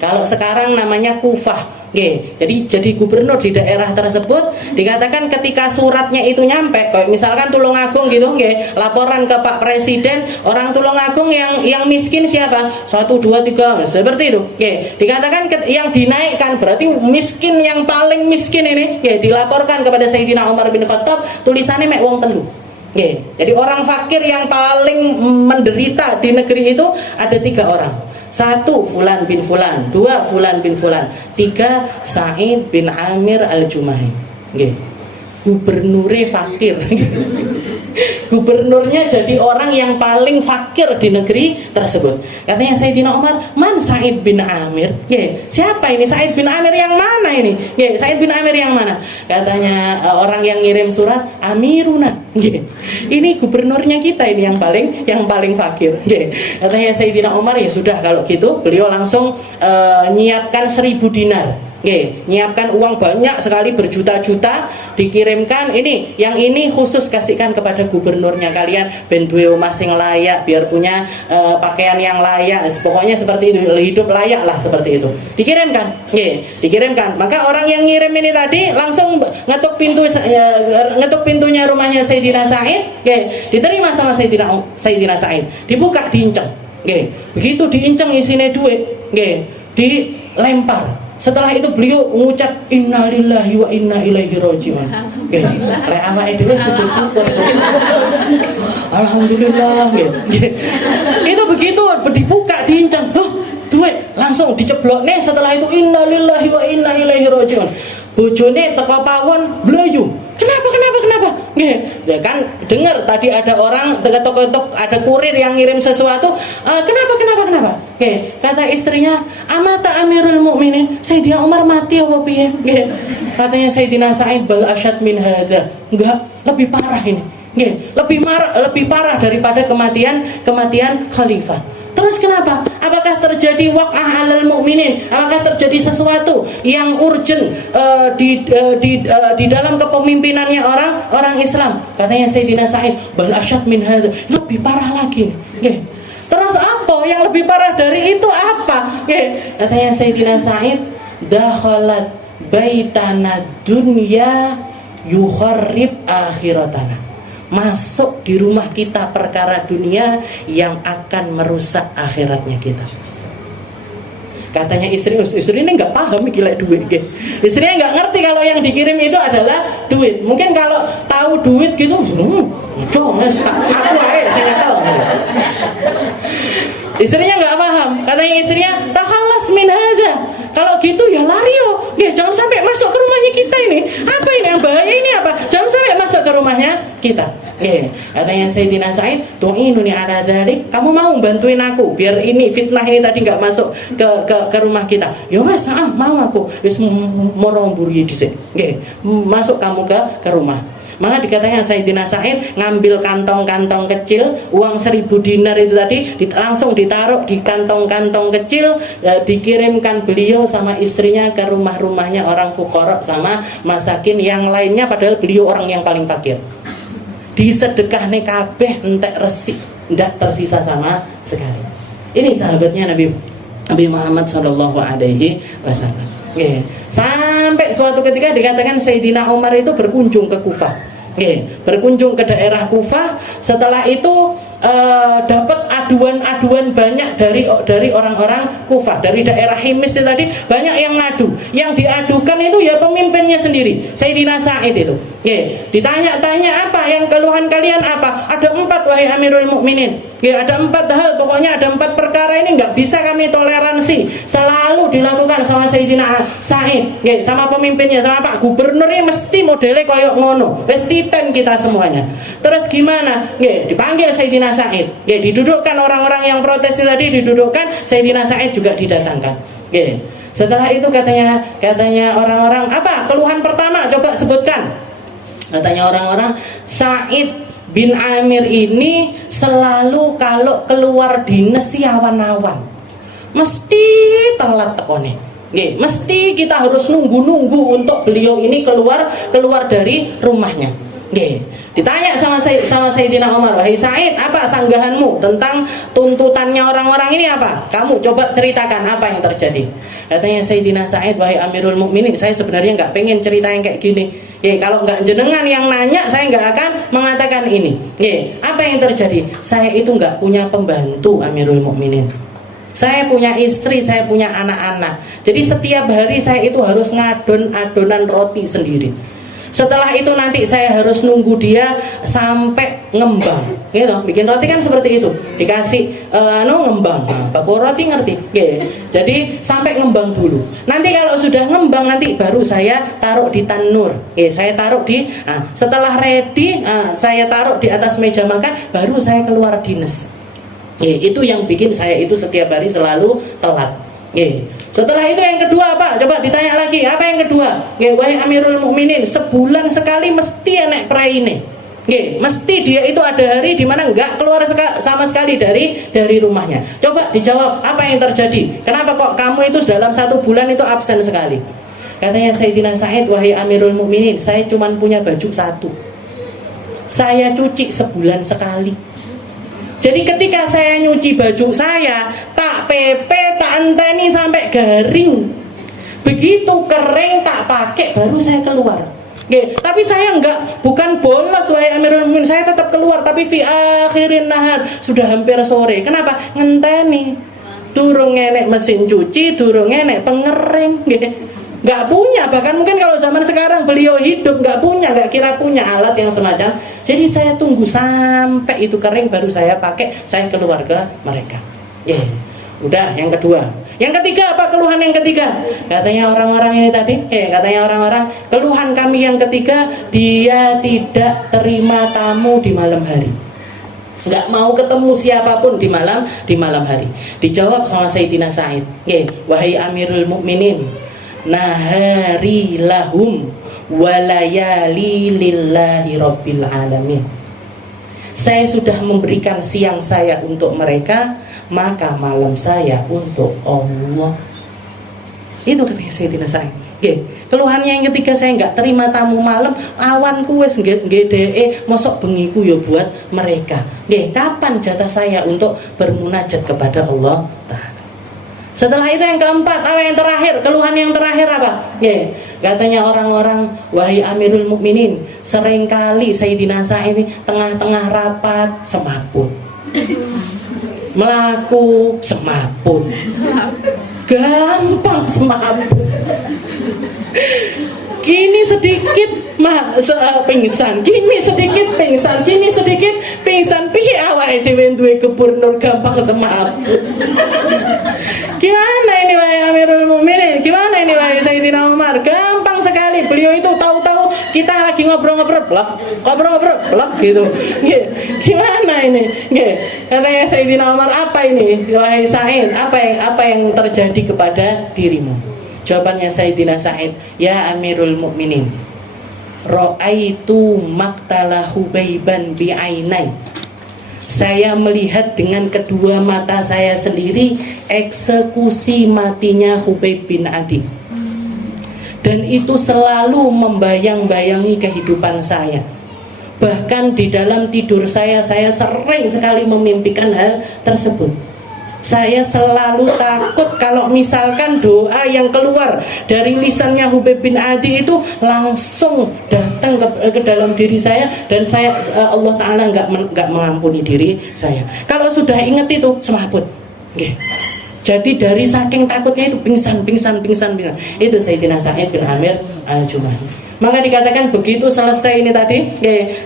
Kalau sekarang namanya Kufah. Jadi gubernur di daerah tersebut. Dikatakan ketika suratnya itu nyampe, kayak misalkan Tulungagung gitu, laporan ke Pak Presiden, orang Tulungagung yang miskin siapa? 1, 2, 3, seperti itu. Dikatakan yang dinaikkan berarti miskin, yang paling miskin ini dilaporkan kepada Sayyidina Umar bin Khattab, tulisannya mek wong telu. Jadi orang fakir yang paling menderita di negeri itu ada 3 orang. 1 Fulan bin Fulan, 2 Fulan bin Fulan, 3 Sa'id bin Amir al-Jumahi. Gubernurnya fakir. Gubernurnya jadi orang yang paling fakir di negeri tersebut. Katanya Sayyidina Umar, man Sa'id bin Amir? Siapa ini Sa'id bin Amir yang mana ini? Sa'id bin Amir yang mana? Katanya orang yang ngirim surat, Amiruna. Ini gubernurnya kita ini yang paling fakir. Katanya Sayyidina Umar, ya sudah kalau gitu, beliau langsung nyiapkan 1000 dinar. Nyiapkan uang banyak sekali berjuta-juta, dikirimkan. Yang ini khusus kasihkan kepada gubernurnya kalian, ben duwe omah sing layak, biar punya pakaian yang layak, pokoknya seperti itu, hidup layak lah, seperti itu. Dikirimkan. Maka orang yang ngirim ini tadi langsung ngetuk pintunya rumahnya Sayyidina Sa'id. Diterima sama Sayyidina Sa'id, dibuka, diinceng. Begitu diinceng isinya duit, dilempar. Setelah itu beliau mengucap innalillahi wa inna ilaihi raji'un. Lek awake dhewe sujud syukur. Alhamdulillah. Itu begitu dibuka, diincang, duit langsung diceblokne. Setelah itu innalillahi wa inna ilaihi raji'un. Bojone teko pawon blayu. Kenapa? Ya kan dengar tadi ada orang ketok-ketok, ada kurir yang ngirim sesuatu. Kenapa? Kata istrinya, amata Amirul Mukminin, Sayyidina Umar mati apa piye? Katanya Sayyidina Sa'id, bal asyad min hadza. Enggak, lebih parah ini. Lebih parah daripada kematian khalifah. Terus kenapa? Apakah terjadi waq'ah 'alal mu'minin? Apakah terjadi sesuatu yang urgent di dalam kepemimpinannya orang Islam? Katanya Sayyidina Sa'id, bal asyad min hadza. Lebih parah lagi. Terus apa Loh, yang lebih parah dari itu apa? Katanya Sayyidina Sa'id, dakhalat baitana dunya yukharrib akhiratana. Masuk di rumah kita perkara dunia yang akan merusak akhiratnya kita. Katanya istri ini nggak paham gila duit. Istrinya nggak ngerti kalau yang dikirim itu adalah duit. Mungkin kalau tahu duit gitu, aku aja saya tahu. Istrinya nggak paham. Katanya istrinya, takhalas min hada. Kalau gitu ya lari yo. Jangan sampai masuk ke rumahnya kita ini. Apa ini yang bahaya ini apa? Jangan sampai masuk ke rumahnya kita. Katanya Sayyidina Sa'id, tu'inuni ala dzalik. Kamu mau bantuin aku biar ini fitnah ini tadi enggak masuk ke rumah kita. Ya wes, mau aku. Wis moro mburi dhisik. Masuk kamu ke rumah. Maka dikatakan Sayyidina Sa'id ngambil kantong-kantong kecil, uang 1000 dinar itu tadi langsung ditaruh di kantong-kantong kecil, dikirimkan beliau sama istrinya ke rumah-rumahnya orang fuqara sama masakin yang lainnya, padahal beliau orang yang paling fakir. Disedekahne kabeh entek resik, ndak tersisa sama sekali. Ini sahabatnya Nabi Muhammad sallallahu alaihi wasallam. Sampai suatu ketika dikatakan Sayyidina Umar itu berkunjung ke Kufah. Berkunjung ke daerah Kufah. Setelah itu dapat aduan-aduan banyak dari orang-orang Kufah, dari daerah Himis itu tadi banyak yang ngadu. Yang diadukan itu ya pemimpinnya sendiri, Sayyidina Sa'id itu. Ditanya-tanya, apa yang keluhan kalian apa? Ada 4 wahai Amirul Mukminin. Ada 4 hal, pokoknya ada 4 perkara ini nggak bisa kami toleransi. Selalu dilakukan sama Sayyidina Sa'id, sama pemimpinnya, sama Pak Gubernur ini mesti modelnya koyok ngono. Wis titen kita semuanya. Terus gimana? Dipanggil Sayyidina Sa'id. Didudukkan orang-orang yang protes tadi, didudukkan, Sayyidina Sa'id juga didatangkan. Setelah itu katanya orang-orang, apa keluhan pertama? Coba sebutkan. Katanya orang-orang, Sa'id bin Amir ini selalu kalau keluar dinas awan-awan, mesti telat tekone. Mesti kita harus nunggu untuk beliau ini keluar dari rumahnya. Ditanya sama Sayyidina Umar, wahai Sa'id, apa sanggahanmu tentang tuntutannya orang-orang ini apa? Kamu coba ceritakan apa yang terjadi. Katanya Sayyidina Sa'id, wahai Amirul Mukminin, saya sebenarnya nggak pengen cerita yang kayak gini. Kalau nggak jenengan yang nanya, saya nggak akan mengatakan ini. Apa yang terjadi? Saya itu nggak punya pembantu, Amirul Mukminin. Saya punya istri, saya punya anak-anak. Jadi setiap hari saya itu harus ngadon-adonan roti sendiri. Setelah itu nanti saya harus nunggu dia sampai ngembang, gitu. Bikin roti kan seperti itu, dikasih ngembang. Bakul roti ngerti? Jadi sampai ngembang dulu. Nanti kalau sudah ngembang nanti baru saya taruh di tanur. Saya taruh di, setelah ready, saya taruh di atas meja makan, baru saya keluar dinas. Itu yang bikin saya itu setiap hari selalu telat. Setelah itu yang kedua apa? Coba ditanya lagi, apa yang kedua? Wahai Amirul Mukminin, sebulan sekali mesti enek praine. Mesti dia itu ada hari di mana enggak keluar sama sekali dari rumahnya. Coba dijawab, apa yang terjadi? Kenapa kok kamu itu dalam 1 bulan itu absen sekali? Katanya Sayyidina Sa'id, wahai Amirul Mukminin, saya cuma punya baju 1. Saya cuci sebulan sekali. Jadi ketika saya nyuci baju saya, tak pepe, tak enteni sampai garing. Begitu kering tak pakai, baru saya keluar. Tapi saya bukan bolos wahai Amirul Mukminin, saya tetap keluar. Tapi fi akhirin nahar, sudah hampir sore. Kenapa? Ngenteni. Durung enek mesin cuci, durung enek pengering. Nggak punya, bahkan mungkin kalau zaman sekarang beliau hidup nggak kira punya alat yang semacam. Jadi saya tunggu sampai itu kering baru saya pakai, saya keluar ke mereka. Udah, yang kedua. Yang ketiga apa keluhan yang ketiga? Katanya orang-orang ini tadi, katanya orang-orang, keluhan kami yang ketiga, dia tidak terima tamu di malam hari. Nggak mau ketemu siapapun di malam hari. Dijawab sama Sayyidina Sa'id, wahai Amirul Mukminin, nahari lahum walayali lillahi rabbil alamin. Saya sudah memberikan siang saya untuk mereka, maka malam saya untuk Allah. Itu katanya Sayyidina Sa'id. Nggih, keluhannya yang ketiga, saya nggak terima tamu malam, awanku wis ngedeke, mosok bengiku ya buat mereka. Nggih, kapan jatah saya untuk bermunajat kepada Allah Ta'ala? Setelah itu yang keempat, apa yang terakhir? Keluhan yang terakhir apa? Nggih, katanya orang-orang, wahai Amirul Mukminin, seringkali Sayyidina Sa'id ini tengah-tengah rapat semaput, melaku semaput, gampang semaput. Kini sedikit pingsan, kini sedikit pingsan, kini sedikit pingsan. Piye awake dhewe duwe gubernur gampang semaput. Gimana ini wahai Amirul Mukminin? Gimana ini wahai Sayyidina Umar? Gampang sekali. Beliau itu tahu-tahu kita lagi ngobrol-ngobrol, plak gitu. Gimana ini? Katanya Sayyidina Umar, apa ini? Wahai Sa'id, apa yang terjadi kepada dirimu? Jawabannya Sayyidina Sa'id, ya Amirul Mukminin, ra'aitu maqtala Hubaiban bi'ainai. Saya melihat dengan kedua mata saya sendiri eksekusi matinya Hubaib bin Adi. Dan itu selalu membayang-bayangi kehidupan saya. Bahkan di dalam tidur saya sering sekali memimpikan hal tersebut. Saya selalu takut kalau misalkan doa yang keluar dari lisannya Hubaib bin Adi itu langsung datang ke dalam diri saya, dan Allah Ta'ala nggak mengampuni diri saya. Kalau sudah ingat itu semaput. Jadi dari saking takutnya itu pingsan. Itu Sayyidina Sa'id bin Amir al-Jumahi. Maka dikatakan begitu selesai ini tadi,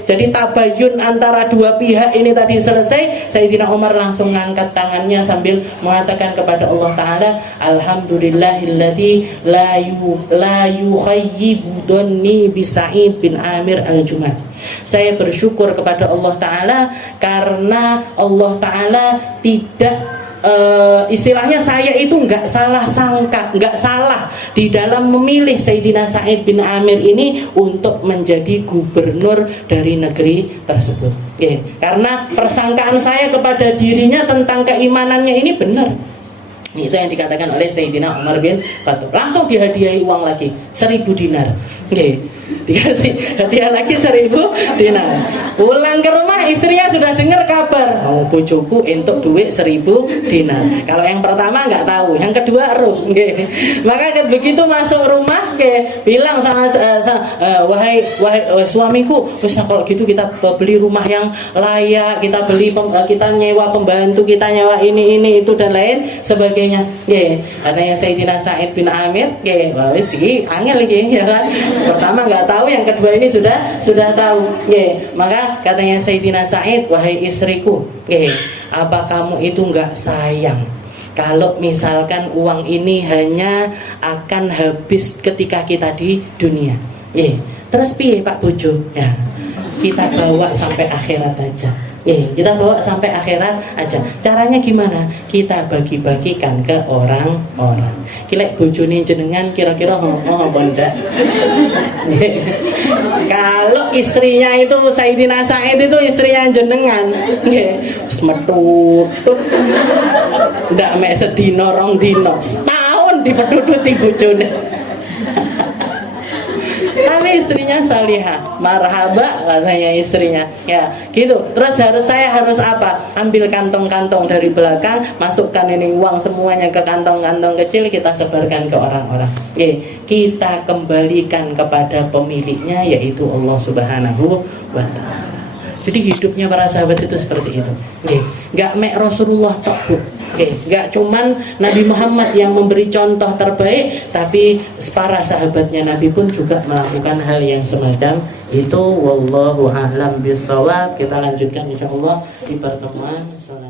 jadi tabayun antara dua pihak ini tadi selesai, Sayyidina Umar langsung ngangkat tangannya sambil mengatakan kepada Allah Ta'ala, Alhamdulillahilladzi la yukhayyibu dhanni bi Sa'id bin Amir al-Jumahi. Saya bersyukur kepada Allah Ta'ala karena Allah Ta'ala tidak istilahnya saya itu nggak salah sangka, nggak salah di dalam memilih Sayyidina Sa'id bin Amir ini untuk menjadi gubernur dari negeri tersebut. Karena persangkaan saya kepada dirinya tentang keimanannya ini benar. Itu yang dikatakan oleh Sayyidina Umar bin Khattab. Langsung dihadiahi uang lagi 1.000 dinar. Dikasih hadiah lagi 1.000 dinar. Pulang ke rumah istrinya sudah dengar kabar, bojoku entuk duit 1.000 dinar. Kalau yang pertama nggak tahu, yang kedua eruh. Maka begitu masuk rumah, bilang sama wahai suamiku, kalau gitu kita beli rumah yang layak, kita nyewa pembantu, kita nyewa ini itu dan lain sebagainya. Katanya Sayyidina Sa'id bin Amir, wis iki angel iki ya kan. Pertama nggak tahu, yang kedua ini sudah tahu. Maka katanya Sayyidina Sa'id, wahai istriku, apa kamu itu nggak sayang kalau misalkan uang ini hanya akan habis ketika kita di dunia? Terus piye Pak Bojo? Ya, kita bawa sampai akhirat aja. Kita bawa sampai akhirat aja. Caranya gimana? Kita bagi-bagikan ke orang-orang. Kilek bojone jenengan kira-kira apa ndak? Kalau istrinya itu Sayyidina Sa'id itu istrinya jenengan, wis metut. Ndak mek sedina rong dina, setahun dipeduduti bojone. Tapi istrinya salihah, marhaba katanya istrinya. Ya, gitu. Terus saya harus apa? Ambil kantong-kantong dari belakang, masukkan ini uang semuanya ke kantong-kantong kecil, kita sebarkan ke orang-orang. Kita kembalikan kepada pemiliknya, yaitu Allah Subhanahu wa Ta'ala. Jadi hidupnya para sahabat itu seperti itu. Gak mek Rasulullah tok, Bu. Gak cuman Nabi Muhammad yang memberi contoh terbaik, tapi para sahabatnya Nabi pun juga melakukan hal yang semacam itu. Wallahu a'lam bishawab. Kita lanjutkan insyaallah di pertemuan selanjutnya.